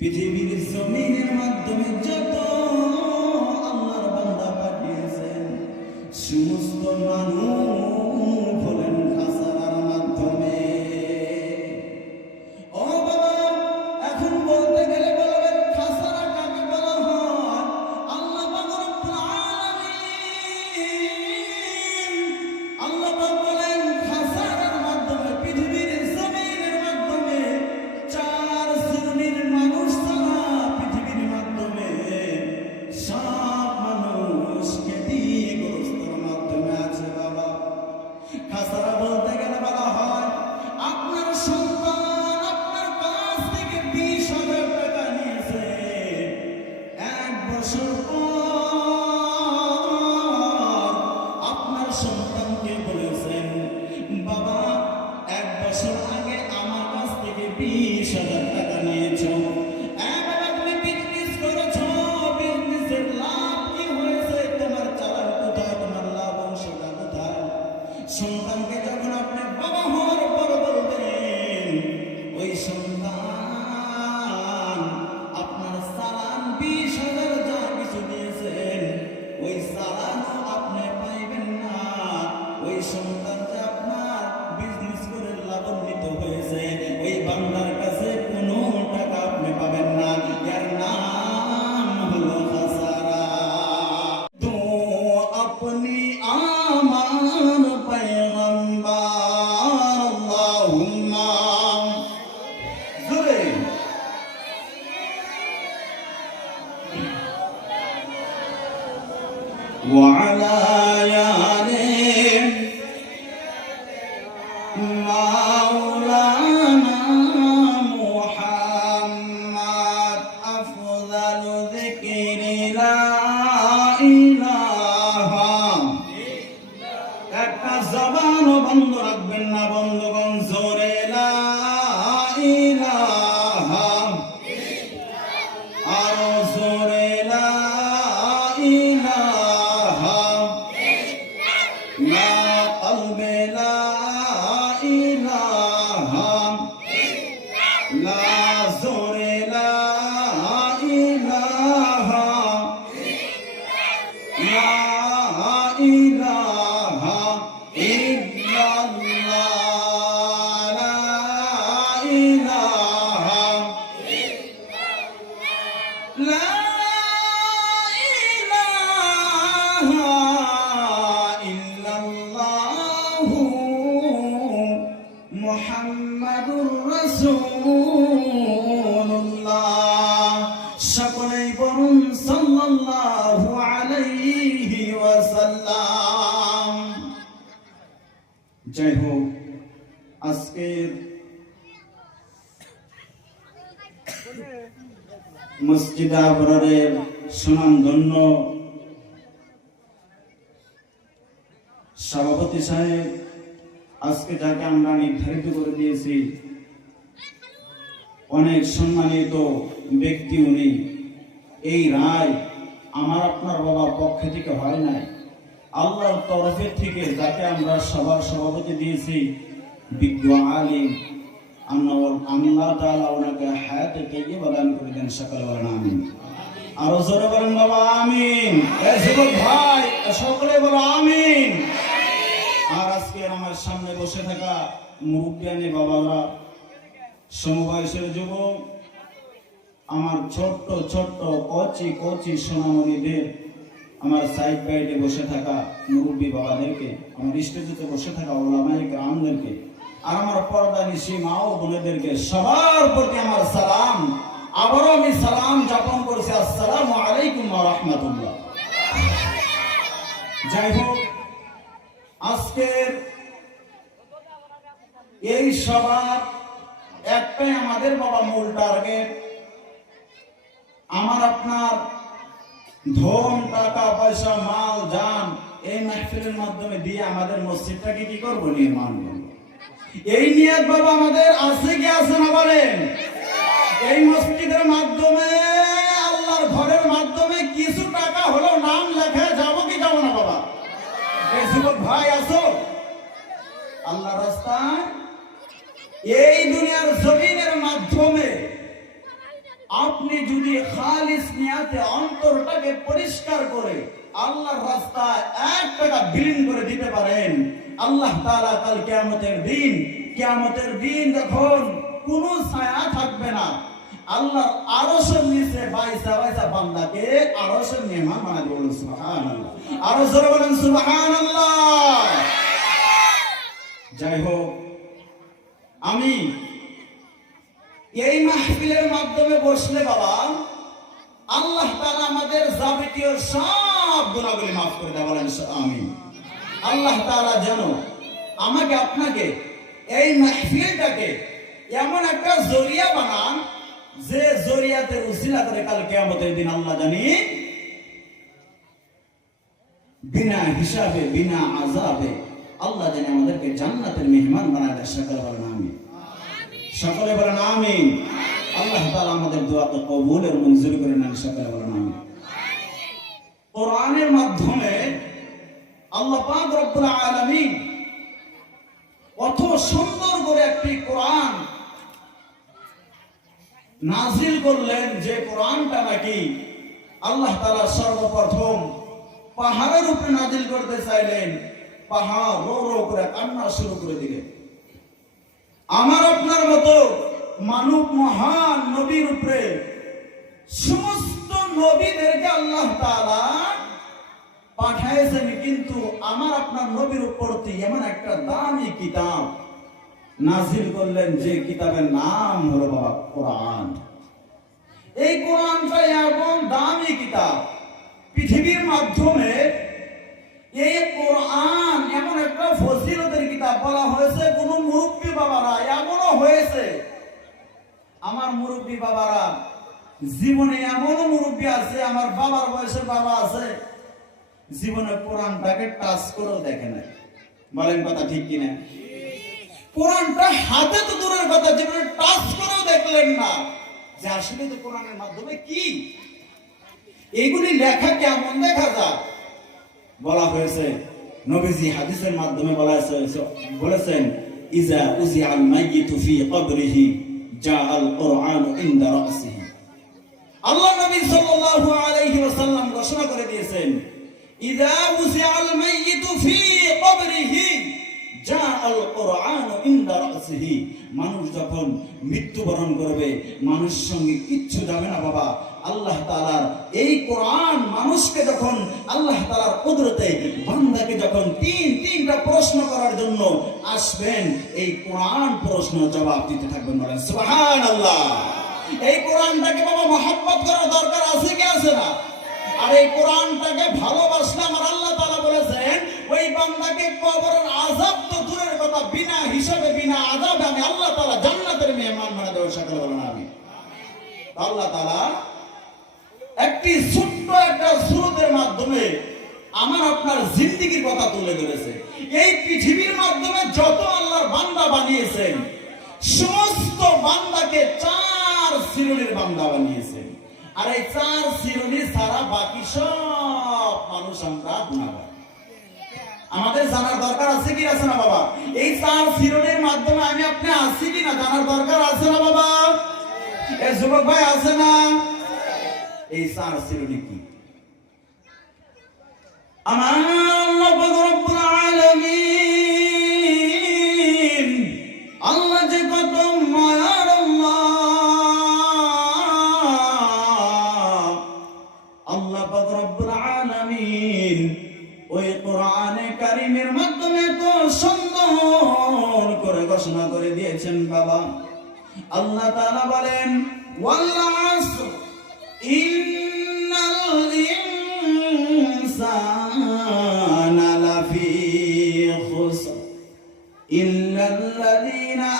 পৃথিবীর জমিনের মাধ্যমে যত আল্লাহর বান্দা পাঠিয়েছেন সমস্ত মানুষ হলেন খাসারার মাধ্যমে। ও বাবা, এখন বলতে গেলে বলবেন খাসারা কাকে বলা হয়? আল্লাহ পাক রব্বুল আলামিন আল্লাহ পাক বলেন খাসারার মাধ্যমে পৃথিবীর জমিনের মাধ্যমে চার শ্রেণীর মানুষ ছাড়া পৃথিবীর মাধ্যমে সব মানুষ ক্ষতিগ্রস্তর মাধ্যমে আছে। বাবা, খাসারা বলতে গেলে বলা হয় আপনার সন্তান আপনার কাছ থেকে 20,000 টাকা নিয়েছে, 1 বছর পর আপনার সন্তানকে বলেছেন বাবা 1 বছর আগে আমার কাছ থেকে 20,000 টাকা নিয়েছো, বাবা তুমি বিজনেস করেছো, বিজনেসের লাভ কি হয়েছে, তোমার চালান কোথায়, তোমার লাভ অংশটা কোথায়? সন্তানকে যখন আপনি বাবা হওয়ার পর বলবেন ওই সন্তান আপনার চালান 20,000 যা কিছু দিয়েছেন ওই চালানও আপনি পাইবেন না। ওই সন্তান যে আপনার বিজনেস করে লাভান্বিত হয়েছে ওই বান্দার কাছে কোনো টাকা আপনি পাবেন না। এর নাম হলো খাসারা। তো আপনি আমার পয়গম্বর আল্লাহুম্মা জোরে وعلى آل مولانا محمد أفضل ذكر لا إله। একটা জবানও বন্ধ রাখবেন না বন্ধুগণ, জোরে লা ইলাহা, আরো জোরে লা ইলাহা, লা কলবে লা ইলাহা, লা জোরে লা ইলাহা, লা ইলাহা ইল্লাল্লাহ, লা ইলাহা, লা ইলাহা ইল্লাল্লাহু মুহাম্মাদুর রাসূলুল্লাহ। সকলেই বলুন সাল্লাল্লাহু আলাইহি ওয়াসাল্লাম। যাই হোক, আজকের মসজিদ আবরারের সুনামধন্য সভাপতি সাহেব আজকে যাকে আমরা নির্ধারিত করে দিয়েছি অনেক সম্মানিত ব্যক্তি উনি। এই রায় আমার আপনার বাবার পক্ষ থেকে হয় নাই, আল্লাহর তরফের থেকে যাকে আমরা সবার সভাপতি দিয়েছি বিজ্ঞ আলিম আল্লাহ তাআলা ওনাকে হায়াতে তাইয়্যিবা দান করে দেন। সকলে বলেন আমিন। আরো জোরে বলেন বাবা আমিন। এই যুবক ভাই সকলে বলো আমিন। আর আজকে আমার সামনে বসে থাকা মুরব্বিয়ানি বাবারা, সমবয়সের যুবক, আমার ছোট্ট ছোট্ট কচি কচি সোনামণিদের, আমার সাইড বাইডে বসে থাকা মুরব্বী বাবাদেরকে, আমার স্টেজে বসে থাকা ওলামায়ে কেরামদেরকে, আর আমার পর্দানিশী মা ও বোনেদেরকে সবার প্রতি আমার সালাম। আবারও আমি সালাম যাপন করছি, আসসালামু আলাইকুম ওয়া রাহমাতুল্লাহ। যাই হোক, আজকের এই সবার একটাই আমাদের বাবা মূল টার্গেট, আমার আপনার ধন টাকা পয়সা মাল জান এই মাহফিলের মাধ্যমে দিয়ে আমাদের মসজিদটাকে কি করবো, নির্মাণ করবো। এই নিয়ত বাবা আমাদের আছে কি আছে না বলেন? এই মসজিদের মাধ্যমে আল্লাহর ঘরের মাধ্যমে কিছু টাকা হলো নাম লেখা যাবো কি যাবো না বাবা? এই যুবক ভাই আসো, আল্লাহ রাস্তায় এই দুনিয়ার জমিনের মাধ্যমে আপনি যদি খালিস নিয়াতে অন্তরটাকে পরিষ্কার করে আল্লাহর রাস্তায় 1 টাকা বিলীন করে দিতে পারেন, আল্লাহ তাআলা কাল কিয়ামতের দিন যখন কোনো ছায়া থাকবে না, আল্লাহর আরশের নিচে বাইসা বাইসা বান্দাকে আরশের মেহমান বানাবে। বলুন সুবহানাল্লাহ, আরো জোরে বলেন সুবহানাল্লাহ। যাই হোক, আমি এই মাহফিলের মাধ্যমে বসলে বাবা আল্লাহ তাআলা আমাদের যাবতীয় সব গুনাহগুলি মাফ করে দেয়। বলেন আমিন। আল্লাহ তাআলা যেন আমাকে আপনাকে এই মাহফিলটাকে এমন একটা জরিয়া বানান যে জরিয়াতে উসিলা করে কাল কিয়ামতের দিন আল্লাহ জানি বিনা হিসাবে বিনা আযাবে আল্লাহ জানি আমাদেরকে জান্নাতের মেহমান বানায় দেয়। সকলে বলেন আমিন, সকলে বলেন আমিন। আল্লাহ তাআলা আমাদের দোয়াকে কবুল এবং মঞ্জুর করে নেন। সকলে বলেন আমিন। কোরআনের মাধ্যমে আল্লাহ পাক রব্বুল আলামিন কত সুন্দর করে একটি কোরআন নাজিল করলেন, যে কোরআনটা নাকি আল্লাহ তাআলা সর্বপ্রথম পাহাড়ের উপরে নাজিল করতে চাইলেন, পাহাড় রো রো করে কান্না শুরু করে দিলেন। আমার আপনার মতো মানব মহান নবীর উপরে সমস্ত নবীদেরকে আল্লাহ তাআলা পাঠাইছেন, কিন্তু আমার আপনার নবীর উপর এমন একটা দামি কিতাব নাজিল করলেন যে কিতাবের নাম হলো বাবা কোরআন। এই কোরআনটা এমন দামি কিতাব, পৃথিবীর মাধ্যমে এই কোরআন এমন একটা ফজিলতের কিতাব বলা হয়েছে। কোন মুরব্বী বাবারা এমনও হয়েছে, আমার মুরব্বী বাবারা জীবনে এমনও মুরব্বী আছে, আমার বাবার বয়সে বাবা আছে, জীবনে কোরআনটাকে টাচ করেও দেখে না। বলেন কথা ঠিক কিনা? কোরআনটা হাতে তো দূরের কথা, জীবনে টাচ করেও দেখলেন না যে আসলে তো কোরআনের মাধ্যমে কি এগুলি লেখা কেমন দেখা যায়। বলা হয়েছে, নবীজি হাদিসের মাধ্যমে বলেছেন, ইজা উজিআল মাইয়িতু ফি কবরিহি জাআল কুরআন ইনদা রাসিহি। আল্লাহ নবী সাল্লাল্লাহু আলাইহি ওয়াসাল্লাম ঘোষণা করে দিয়েছেন, ইজা উজিআল মাইয়িতু ফি কবরিহি জাআল কুরআন ইনদা রাসিহি। মানুষ যখন মৃত্যুবরণ করবে, মানুষের সঙ্গে কিচ্ছু যাবে না বাবা। আল্লাহ তাআলার এই কোরআন মানুষকে যখন আল্লাহ তাআলার কুদরতে বান্দাকে যখন তিনটা প্রশ্ন করার জন্য আসবেন, এই কোরআন প্রশ্ন জবাব দিতে থাকবেন। বলেন সুবহানাল্লাহ। এই কোরআনটাকে বাবা মহব্বত করার দরকার আছে কি আছে না? আর এই কোরআনটাকে ভালোবাসলে আমার আল্লাহ তাআলা বলেছেন, ওই বান্দাকে কবরের আযাব তো দূরের কথা, বিনা হিসাবে বিনা আযাবে আমি আল্লাহ তাআলা জান্নাতের মেহমান বানায় দেব। সকলে বলেন আমিন। আল্লাহ তাআলা একটি ছোট্ট একটা সূরাতের মাধ্যমে আমার আপনার জিন্দেগীর কথা তুলে ধরেছে। এই পৃথিবীর মাধ্যমে যত আল্লাহর বান্দা বানিয়েছেন, সমস্ত বান্দাকে 4 শ্রেণীর বান্দা বানিয়েছেন। আর এই 4 শ্রেণী ছাড়া বাকি সব মানুষ আমরা গুনাহগার। আমাদের জানার দরকার আছে কি আছে না বাবা? এই 4 শ্রেণীর মাধ্যমে আমি আপনি আছি কি না জানার দরকার আছে না বাবা? এই যুবক ভাই আছে না? এই 4 শ্রেণী কি? আমার আল্লাহ রব্বুল আলামিন, আল্লাহ যে কত মায়ার আল্লাহ, আল্লাহ রব্বুল আলামিন ওই কোরআনে কারীমের মাধ্যমে তো সুন্দর করে ঘোষণা করে দিয়েছেন বাবা। আল্লাহ তাআলা বলেন, ওয়াল আসর ইন্নাল ইনসানা লাফি খুসর ইল্লাল্লাযীনা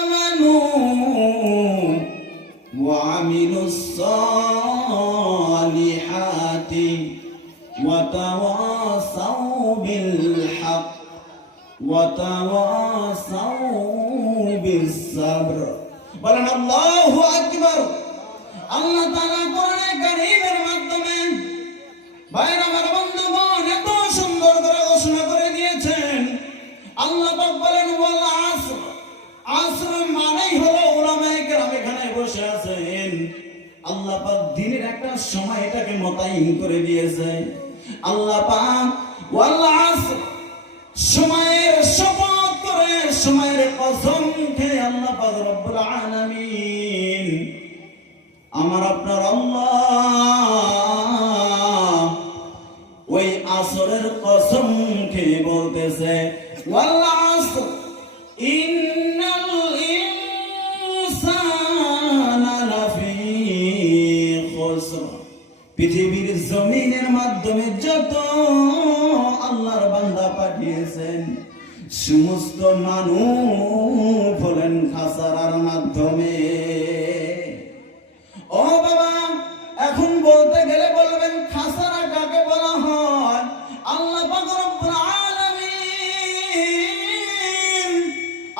আমানু ওয়া আমিলুস সালিহাতি ওয়া তাওয়াসাউ বিল হক ওয়া তাওয়াসাউ বিস সাবর। বলেন আল্লাহু আকবার। আল্লাহ তাআলা কোরআনে কারীমের মাধ্যমে ভাইরা আমার বন্ধুগণ এত সুন্দর করে ঘোষণা করে দিয়েছেন। আল্লাহ পাক বলেন, ওয়াল আসর। আসর মানেই হলো উলামায়ে কেরাম এখানে বসে আছেন, আল্লাহ পাক দিনের একটা সময় এটাকে মোতায়েন করে দিয়েছে। আল্লাহ পাক ওয়াল আসর, সময়ের শপথ করে, সময়ের কসম খেয়ে আল্লাহ পাক রব্বুল আলামিন, আমার আপনার আল্লাহ ওই আসরের কসম খেয়ে বলতেছে ওয়াল আসর ইন্নাল ইনসানা লাফি খুসর। পৃথিবীর জমিনের মাধ্যমে যত আল্লাহর বান্দা পাঠিয়েছেন সমস্ত মানুষ হলেন খাসারার মাধ্যমে। ও বাবা, এখন বলতে গেলে বলবেন খাসারা কাকে বলা হয়? আল্লাহ পাক রব্বুল আলামিন,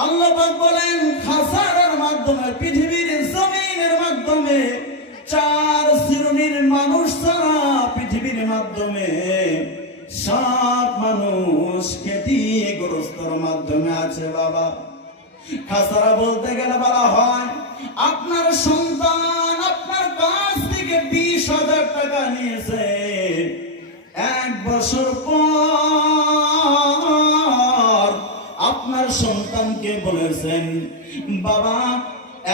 আল্লাহ পাক বলেন খাসারার মাধ্যমে, পৃথিবীর জমিনের মাধ্যমে চার শ্রেণীর মানুষ ছাড়া পৃথিবীর মাধ্যমে সব মানুষ ক্ষতিগ্রস্তর মাধ্যমে আছে বাবা। খাসারা বলতে গেলে বলা হয় আপনার সন্তান আপনার কাছ থেকে 20,000 টাকা নিয়েছে, 1 বছর পর আপনার সন্তানকে বলেছেন বাবা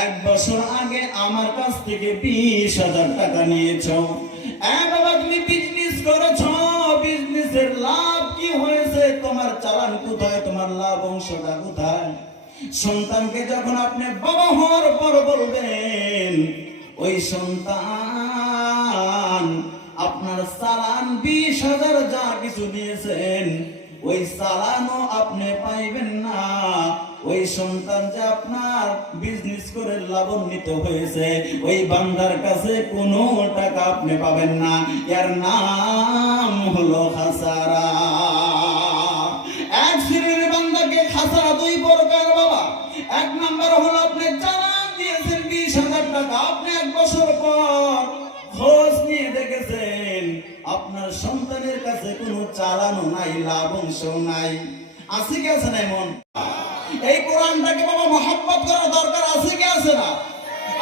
1 বছর আগে আমার কাছ থেকে 20,000 টাকা নিয়েছো, বাবা তুমি বিজনেস করেছো, বিজনেসের লাভ কি হয়েছে, তোমার চালান কোথায়, তোমার লাভ অংশটা কোথায়? সন্তানকে যখন আপনি বাবা হওয়ার পর বলবেন, ওই সন্তান আপনার চালান 20,000 যা কিছু দিয়েছেন ওই চালানও আপনি পাইবেন না। ওই সন্তান যে আপনার বিজনেস করে লাভান্বিত হয়েছে ওই বান্দার কাছে কোনো টাকা আপনি পাবেন না। এর নাম হলো খাসারা। এক শ্রেণীর বান্দাকে খাসারা 2 প্রকার বাবা। 1 নাম্বার হলো আপনি চালান দিয়েছেন 20,000 টাকা, আপনি 1 বছর পর খোঁজ নিয়ে দেখেছেন আপনার সন্তানের কাছে কোনো চালানও নাই, লাভ অংশ নাই। আছে কি আছে না? এমন এই কোরআনটাকে বাবা মহব্বত করার দরকার আছে কি আছে না?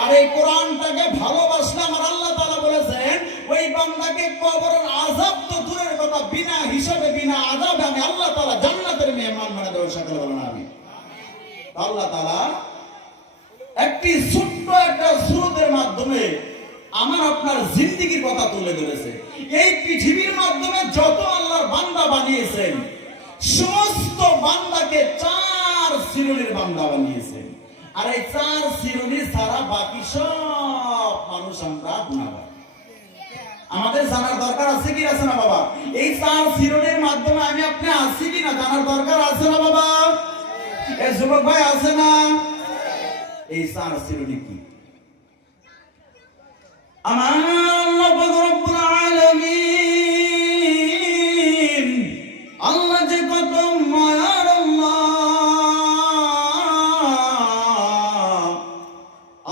আর এই কোরআনটাকে ভালোবাসলে আমার আল্লাহ তাআলা বলেছেন ওই বান্দাকে কবরের আযাব তো দূরের কথা, বিনা হিসাবে বিনা আযাবে আমি আল্লাহ তাআলা জান্নাতের মেহমান বানিয়ে দেব। সকলে বলেন আমিন। আল্লাহ তাআলা একটি ছোট্ট একটা সূরাতের মাধ্যমে আমার আপনার জিন্দেগির কথা তুলে ধরেছে। এই পৃথিবীর মাধ্যমে যত আল্লাহর বান্দা বানিয়েছেন সমস্ত বান্দাকে 4 শ্রেণীর বান্দা বানিয়েছেন। আর এই 4 শ্রেণী ছাড়া বাকি সব মানুষ আমরা গুনাহগার। আমাদের জানার দরকার আছে কি আছে না বাবা? এই 4 শ্রেণীর মাধ্যমে আমি আপনি আছি কি না জানার দরকার আছে না বাবা? এই যুবক ভাই আছে না? এই 4 শ্রেণী কি? আমার আল্লাহ রব্বুল আলামিন, আল্লাহ যে কত মায়ার আল্লাহ,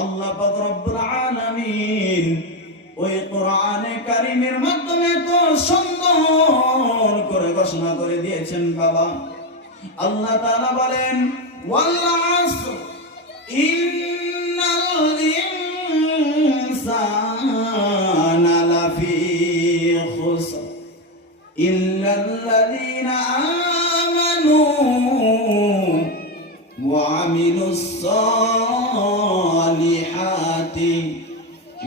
আল্লাহ পাক রব্বুল আলামিন ওই কোরআনে কারীমের মাধ্যমে তো সুন্দর করে ঘোষণা করে দিয়েছেন বাবা। আল্লাহ তাআলা বলেন ওয়াল আসর ইন্নাল ইনসানা লাফি খুসর ইল্লাল্লাযীনা আমানু ওয়া আমিলুস সালিহাতি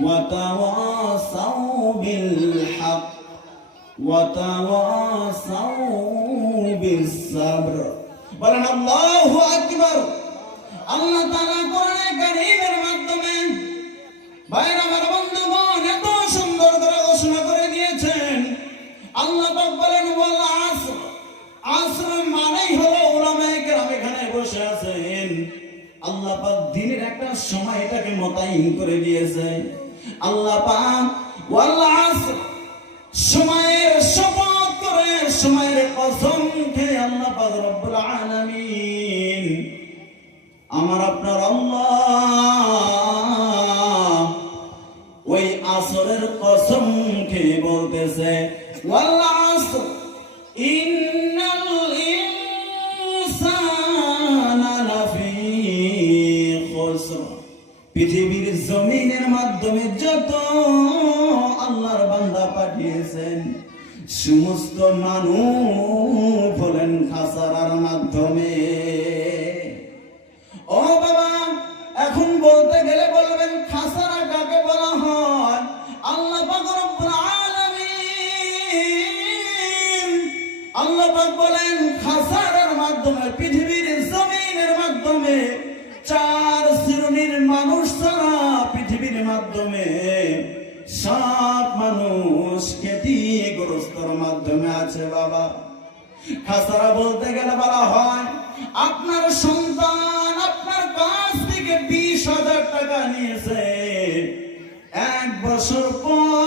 ওয়া তাওয়াসাউ বিল হক ওয়া তাওয়াসাউ বিস সাবর। বলেন আল্লাহু আকবার। আল্লাহ তাআলা কোরআনে কারীমের মাধ্যমে ভাইরা আমার বন্ধুগণ এত সুন্দর করে ঘোষণা করে দিয়েছেন। আল্লাহ পাক বলেন ওয়াল আসর, আসর মানেই হলো উলামায়ে কেরাম এখানে বসে আছেন। আল্লাহ পাক দিনের একটা সময় এটাকে মোতায়েন করে দিয়েছে। আল্লাহ পাক ওয়াল আসর, সময়ের শপথ করে, সময়ের কসম খেয়ে আল্লাহ পাক রব্বুল আলামিন, আমার আপনার আল্লাহ ওই আসরের কসম খেয়ে বলতেছে ওয়াল আসর ইন্নাল ইনসানা লাফি খুসর। পৃথিবীর জমিনের মাধ্যমে যত আল্লাহর বান্দা পাঠিয়েছেন সমস্ত মানুষ হলেন খাসারার মাধ্যমে। ও বাবা, এখন বলতে গেলে বলবেন খাসারা কাকে বলা হয়? আল্লাহ পাক রব্বুল আলামিন আল্লাহ পাক বলেন খাসারার মাধ্যমে, পৃথিবীর জমিনের মাধ্যমে চার শ্রেণীর মানুষ ছাড়া পৃথিবীর মাধ্যমে সব মানুষ ক্ষতিগ্রস্তর মাধ্যমে আছে বাবা। খাসারা বলতে গেলে বলা হয় আপনার সন্তান আপনার কাছ থেকে 20,000 টাকা নিয়েছে, 1 বছর পর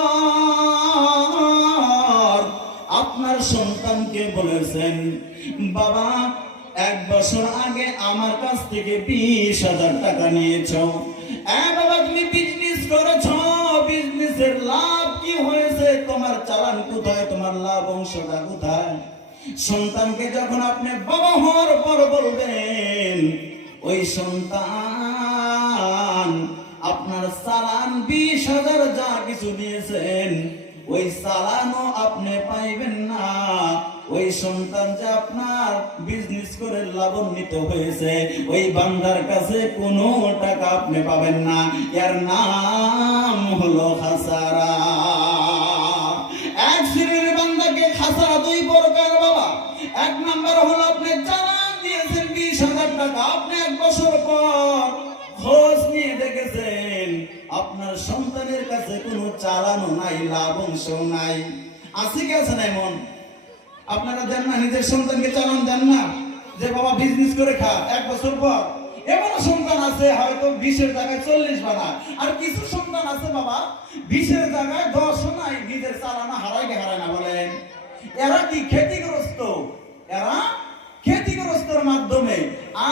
আপনার সন্তানকে বলেছেন বাবা 1 বছর আগে আমার কাছ থেকে 20,000 টাকা নিয়েছ, বাবা তুমি বিজনেস করেছো, বিজনেসের লাভ কি হয়েছে, তোমার চালান কোথায়, তোমার লাভ অংশটা কোথায়? সন্তানকে যখন আপনি বাবা হওয়ার পর বলবেন ওই সন্তান আপনার চালান 20,000 যা কিছু দিয়েছেন ওই চালানও আপনি পাইবেন না। ওই সন্তান যে আপনার বিজনেস করে লাভান্বিত হয়েছে ওই বান্দার কাছে কোনো টাকা আপনি পাবেন না। এর নাম হলো খাসারা। এক শ্রেণীর বান্দাকে খাসারা 2 প্রকার বাবা। 1 নাম্বার হলো আপনি চালান দিয়েছেন 20,000 টাকা, আপনি 1 বছর পর খোঁজ নিয়ে দেখেছেন আপনার সন্তানের কাছে কোনো চালানও নাই, লাভ অংশ নাই। আছে কি আছে না? এমন আপনারা দেন না, নিজের সন্তানকে চালান দেন না যে বাবা বিজনেস করে খা, 1 বছর পর। এমন সন্তান আছে হয়তো 20-এর জায়গায় 40 বানায়, আর কিছু সন্তান আছে বাবা 20-এর জায়গায় 10 নাই, নিজের চালানা হারায় না। বলেন এরা কি ক্ষতিগ্রস্ত? এরা ক্ষতিগ্রস্তর মাধ্যমে।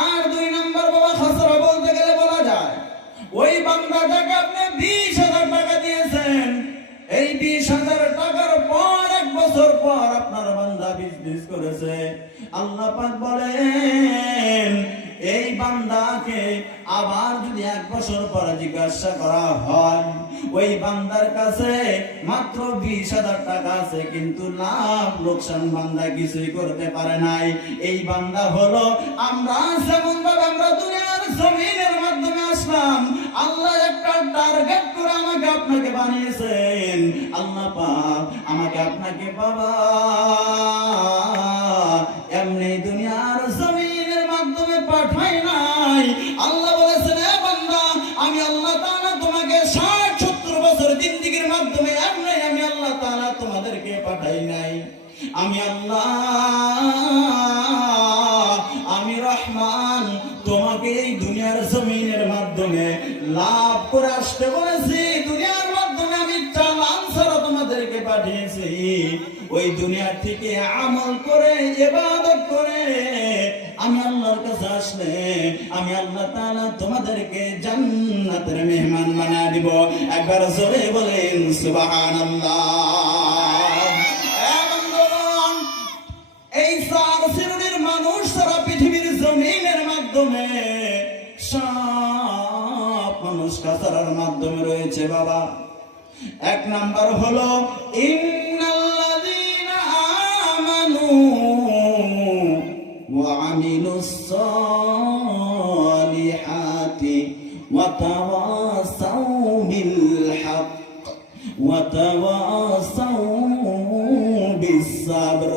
আর 2 নাম্বার বাবা খাসারা বলতে গেলে বলা যায় ওই বান্দা যাকে আপনি 20,000 টাকা দিয়েছেন, এই 20,000 টাকার পর 1 বছর পর আপনার বান্দা বিজনেস করেছে। আল্লাহ পাক বলেন এই বান্দাকে আবার যদি 1 বছর পর জিজ্ঞাসা করা হয় ওই বান্দার কাছে মাত্র 20,000 টাকা আছে, কিন্তু লাভ লোকসান বান্দা কিছুই করতে পারে নাই। এই বান্দা হলো আমরা যেমন ভাবে আমরা দুনিয়ার জমিনের মাধ্যমে আসলাম, আল্লাহ একটা টার্গেট করে আমাকে আপনাকে বানিয়েছেন। আল্লাহ পাক আমাকে আপনাকে বাবা এমনি দুনিয়ার জমিনের মাধ্যমে পাঠাই নাই। আল্লাহ বলেছেন এ বান্দা আমি আল্লাহ তাআলা তোমাকে 60-70 বছর জিন্দেগীর মাধ্যমে এমনি আমি আল্লাহ তাআলা তোমাদেরকে পাঠাই নাই। আমি আল্লাহ আমি রহমান তোমাকে এই দুনিয়ার জমিনের মাধ্যমে লাভ করে আসতে বলেছি। দুনিয়ার মাধ্যমে আমি চালান ছাড়া তোমাদেরকে পাঠিয়েছি। ওই দুনিয়া থেকে আমল করে ইবাদত করে আমি আল্লাহর কাছে আসলে আমি আল্লাহ তাআলা তোমাদেরকে জান্নাতের মেহমান বানিয়ে দিব। একবার জোরে বলেন সুবহানাল্লাহ। এই 4 শ্রেণীর মানুষ সারা পৃথিবীর জমিনের মাধ্যমে সব মানুষ খাসারার মাধ্যমে রয়েছে বাবা। 1 নাম্বার হলো ইন্নাল্লাযীনা আমানু ওয়া আমিলুস সালিহাতি ওয়া তাওয়াসাউ বিল হক ওয়া তাওয়াসাউ বিস সাবর।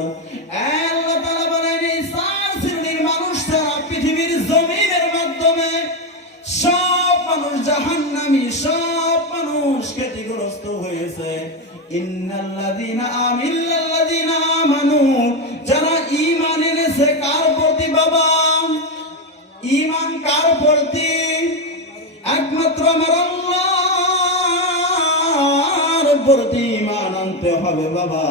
আল্লাহ তাআলা বলেন এই 4 শ্রেণীর মানুষ সারা পৃথিবীর জমিনের মাধ্যমে সব মানুষ জাহান্নামী, সব মানুষ ক্ষতিগ্রস্ত হয়েছে। ইন্নাল্লাযীনা আমানু যারা ঈমান এনেছে কার প্রতি বাবা? ঈমান কার প্রতি? একমাত্র আমার আল্লাহর প্রতি ঈমান আনতে হবে বাবা।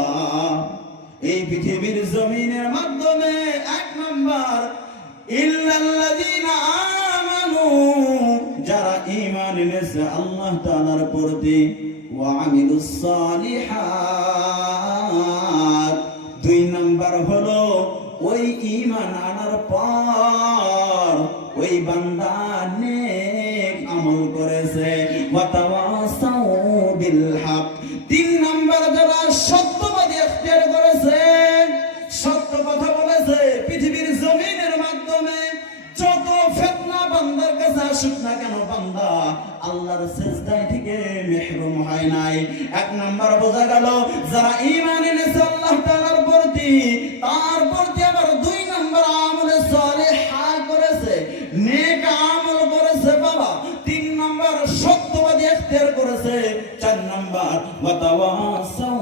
এই পৃথিবীর জমিনের মাধ্যমে 1 নাম্বার ইল্লাল্লাযীনা আমানু যারা ঈমান এনেছে আল্লাহ তাআলার প্রতি ওয়া আমিলুস সালিহাত। 2 নাম্বার হলো ওই ঈমান আনার পর ওই বান্দা নেক আমল করেছে। বিল হক। 3 নাম্বার যারা সত্যবাদী ইখতিয়ার করেছে, সত্য কথা বলেছে, পৃথিবীর জমিনের মাধ্যমে যত ফিতনা বান্দার কাছে আসুক না কেন, বান্দা আল্লাহর সিজদায় থেকে মাহরুম হয় নাই। 1 নাম্বার বোঝা গেল যারা ঈমান এনেছে আল্লাহ তাআলার প্রতি, তার প্রতি আবার 2 নাম্বার আমলে সালিহা করেছে, নেক আমল করেছে বাবা। 3 নাম্বার সত্যবাদী ইখতিয়ার করেছে। 4 নাম্বার ওয়াতাওয়াসাউ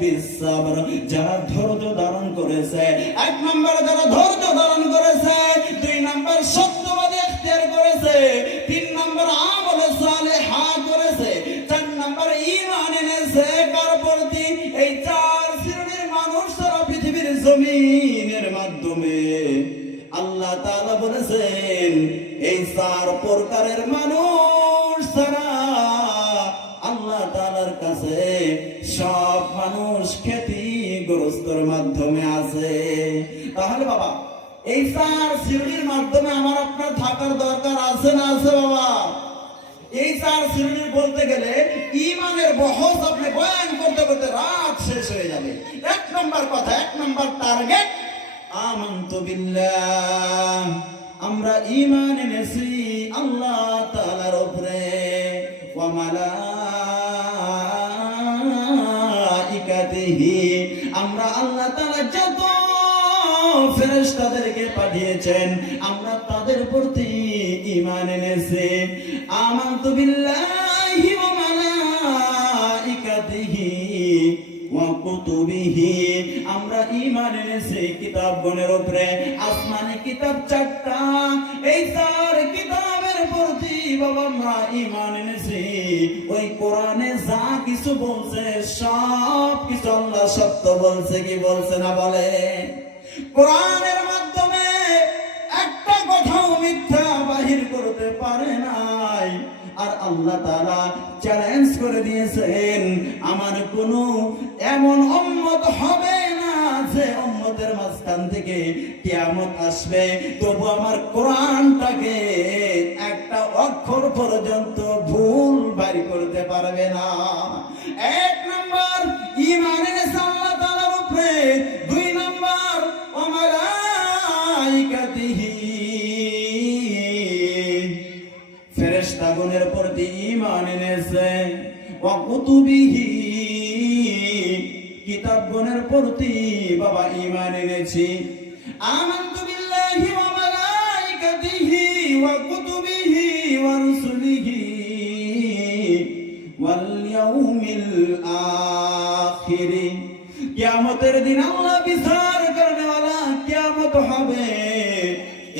বিসসাবর, যারা ধৈর্য ধারণ করেছে। 1 নাম্বার যারা ধৈর্য ধারণ করেছে, 2 নাম্বার সত্যবাদী ইখতিয়ার করেছে, 3 নাম্বার আমলে সালিহা করেছে, 4 নাম্বার ঈমান এনেছে কার প্রতি? এই 4 শ্রেণীর মানুষ সারা পৃথিবীর জমিনের মাধ্যমে আল্লাহ তাআলা বলেছেন এই 4 প্রকারের মানুষ সারা আল্লাহ তাআলার কাছে সব মানুষ ক্ষতিগ্রস্তর মাধ্যমে আছে। তাহলে বাবা এই 4 শ্রেণীর মাধ্যমে আমার আপনার থাকার দরকার আছে না আছে বাবা? এই 4 শ্রেণীর বলতে গেলে ঈমানের বহস আপনি বয়ান করতে করতে রাত শেষ হয়ে যাবে। 1 নম্বর কথা, 1 নম্বর টার্গেট আমানতু বিল্লাহ, আমরা ঈমান এনেছি আল্লাহ তাআলার উপরে, ওয়া মালাইকাতিহি, আমরা আল্লাহ তাআলা যত ফেরেশতাদেরকে পাঠিয়েছেন আমরা তাদের প্রতি ঈমান এনেছি। আমানতু বিল্লাহি ওয়া মালাইকাতিহি ওয়া কুতুবিহি, আমরা ঈমান এনেছি কিতাবগণের উপরে। আসমানি কিতাব 4টা, এই 4 কিতাবের প্রতি বাবা আমরা ঈমান এনেছি। ওই কোরআনে যা কিছু বলছে সব কিছু আল্লাহ সত্য বলছে কি বলছে না বলে? কোরআনের মাধ্যমে একটা কথাও মিথ্যা বাহির করতে পারে নাই। আর আল্লাহ তাআলা চ্যালেঞ্জ করে দিয়েছেন আমার কোনো এমন উম্মত হবে না যে উম্মতের মাঝখান থেকে কিয়ামত আসবে তবু আমার কোরআনটাকে একটা অক্ষর পর্যন্ত ভুল বাইর করতে পারবে না। 1 নাম্বার ঈমান এনেছে আল্লাহ তাআলার উপরে, 2 নাম্বার ওয়া মালাইকাতিহি, ফেরেশতাগণের প্রতি ঈমান এনেছে, ওয়া কুতুবিহি, কিতাবগণের প্রতি বাবা ঈমান এনেছি। আমানতু বিল্লাহি ওয়া মালাইকাতিহি ওয়া কুতুবিহি ওয়া রুসুলিহি ওয়াল ইয়াউমিল আখির, কিয়ামতের দিন আল্লাহ বিচার করনেওয়ালা কিয়ামত হবে।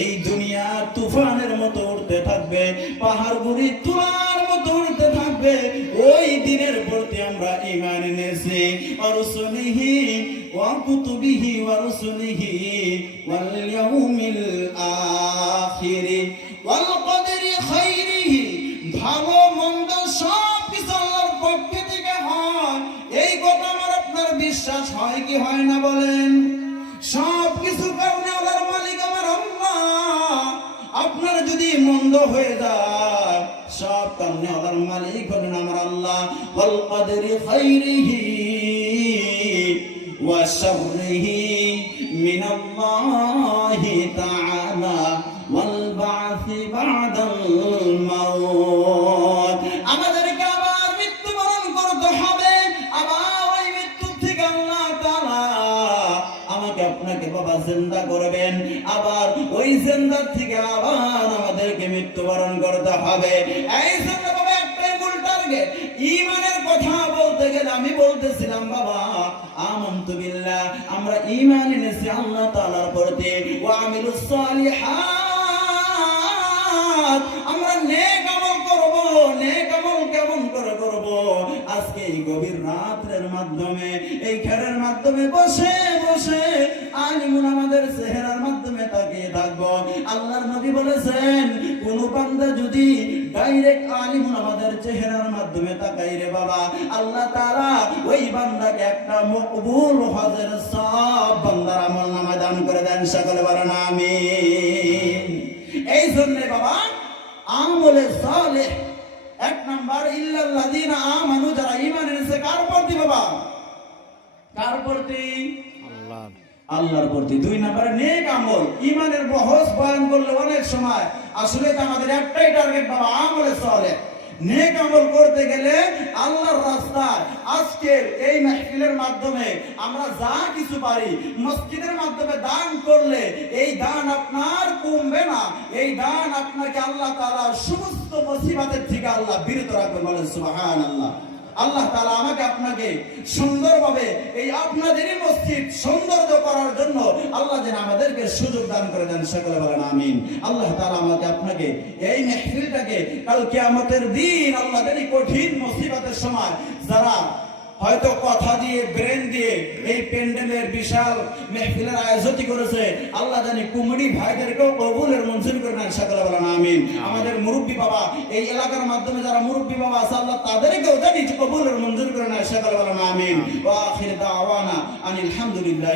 এই দুনিয়া তুফানের মতো উঠতে থাকবে, পাহাড়গুলি তুলার মতো উঠতে থাকবে। ওই দিনের প্রতি আমরা ঈমান এনেছি। রাসূলিহি ওয়া কুতুবিহি ওয়া রাসূলিহি ওয়াল ইয়াউমিল আখির ওয়াল কদরি খাইরিহি, ভালো মন্দ সব কিছু আল্লাহর পক্ষ থেকে হয়। এই কথা আমার আপনার বিশ্বাস হয় কি হয় না বলেন? সব কিছু কারণে আল্লাহর মালিক আমার আল্লাহ। আপনার যদি মন্দ হয়ে যায় সব কারণে আল্লাহর মালিক হলেন আমার আল্লাহ। ওয়াল কদরি খাইরিহি ওয়া শাররিহি মিনাল্লাহি তাআলা ওয়াল বা'সি বা'দাল মাউত, আমাদেরকে আবার মৃত্যুবরণ করতে হবে। আবার ওই মৃত্যু থেকে আল্লাহ তাআলা আমাকে আপনাকে বাবা জিন্দা করবেন, আবার ওই জিন্দার থেকে আবার আমাদেরকে মৃত্যুবরণ করতে হবে। এই জন্য বাবা একটাই মূল টার্গেট। ঈমানের কথা বলতে গেলে আমি বলতেছিলাম বাবা আমানতু বিল্লাহ, আমরা ঈমান এনেছি আল্লাহ তাআলার প্রতি, ওয়া আমিলুস সালিহাত, আমরা নেক আমল করব। নেক আমল কেমন করে করব? আজকে এই গভীর রাতের মাধ্যমে এই খেরের মাধ্যমে বসে বসে আলিমুন আমাদের চেহারার মাধ্যমে তাকিয়ে থাকবো। আল্লাহর নবী বলেছেন কোন বান্দা যদি ডাইরেক্ট আলিমুন আমাদের চেহারার মাধ্যমে তাকাই রে বাবা, আল্লাহ তাআলা ওই বান্দাকে একটা মকবুল হজের সব বান্দার আমলনামা দান করে দেন। সকলে বলেন আমিন। এই জন্য বাবা আমলে সালেহ এক নাম্বার ইল্লাল্লাযীনা আমানু, যারা ঈমান এনেছে কার প্রতি বাবা? কার প্রতি? আল্লাহর প্রতি। দুই নাম্বার নেক আমল। ঈমানের বহস বয়ান করলে অনেক সময় আসলে তো আমাদের একটাই টার্গেট বাবা, আমলে সালেহ। নেক আমল করতে গেলে আল্লাহর রাস্তায় আজকের এই মাহফিলের মাধ্যমে আমরা যা কিছু পারি, মসজিদের মাধ্যমে দান করলে এই দান আপনার কমবে না, এই দান আপনাকে আল্লাহ তাআলা সমস্ত মুসিবতের থেকে আল্লাহ বিরত রাখবে। বলেন সুবহানাল্লাহ। আল্লাহ তাআলা আমাকে আপনাকে সুন্দরভাবে এই আপনাদেরই মসজিদ সৌন্দর্য করার জন্য আল্লাহ যেন আমাদেরকে সুযোগ দান করে দেন, সকলে বলেন আমিন। আল্লাহ তাআলা আমাকে আপনাকে এই মাহফিলটাকে কাল কিয়ামতের দিন আল্লাহ যেন কঠিন মুসিবতের সময় যারা হয়তো কথা দিয়ে ব্রেন দিয়ে এই প্যান্ডেলের বিশাল মাহফিলের আয়োজন করেছে, আল্লাহ জানি কুমড়ি ভাইদেরকেও কবুলের মঞ্জুর করে নেন, সকলে বলেন আমিন। আমাদের মুরব্বী বাবা, এই এলাকার মাধ্যমে যারা মুরব্বী বাবা আছে আল্লাহ তাদেরকেও জানি কবুলের মঞ্জুর করে নেন, সকলে বলেন আমিন। ওয়া আখির দাওয়ানা আনিল হামদুলিল্লাহ।